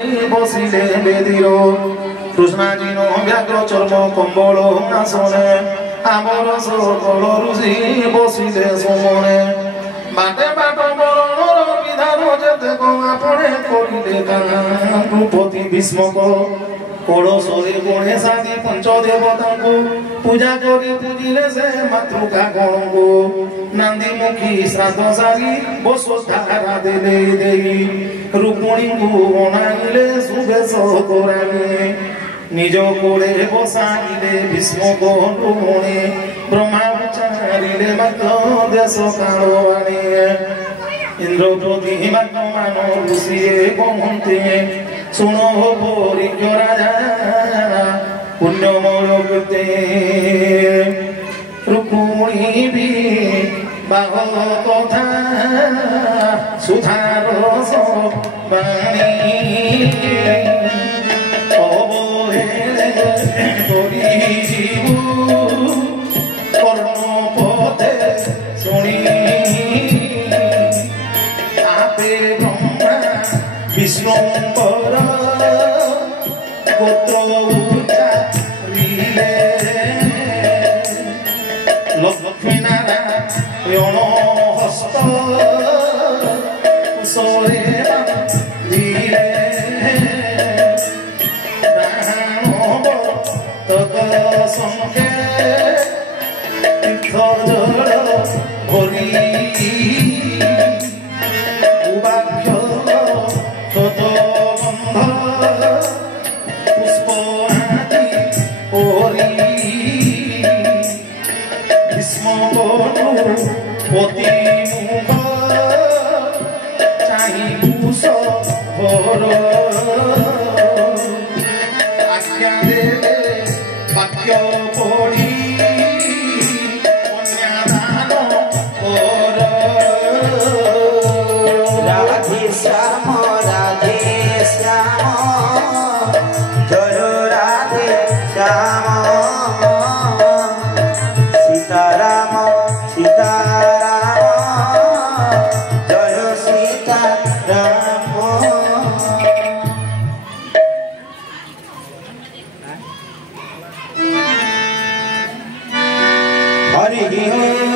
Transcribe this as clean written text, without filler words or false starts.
বসিলে বেদির কৃষ্ণাজিন ব্যাঘ্র চর্ম কম্বল আসনে আমার সকল রুচি বসিলে সমনে বাটে বাট বরণর বিধান যেতে আপনে করিলে রূপতি ভীষ্মক কড়শরে গণেশ আদি পঞ্চদেবতাঙ্কু পূজা করি পূজিলে সে মাতৃকা গণঙ্কু নান্দিমুখী শ্রাদ্ধ সারি বসুধারা দেলে দেই রুক্মিণীঙ্কু অনাইলে শুভেশ করালে নিজ কোলে বসাইলে ভীষ্মক রুমণে ব্রহ্মা উচ্চারিলে মাত্র দেশ কাল আনে ইন্দ্রপ্রতি মান ঋষিয়ে কমন্তে শুনো পরিজ্ঞ রাজা পুণ্যময় কৃতে রুক্মিণী বাহ কথা সুধার বাণী করিবু কর্ণপথে শুনি আপে ব্রহ্মা বিষ্ণুঙ্কর গোত্র উচ্চারিলে লক্ষ্মীনারায়ণ হস্ত কুশলে দিলে সংখ্যে তীর্থ জল ভরি উবাক্ষ ক্ষত গন্ধ পুষ্প আদি পরি ভীষ্ম পতি মুখ চাহি কুশ ভর আজ্ঞা দেলে বাক্য পড়ি কন্যাদান কর রাধে শ্যাম জয় রাধে শ্যাম সীতারাম সীতারাম জয় সীতারাম হরি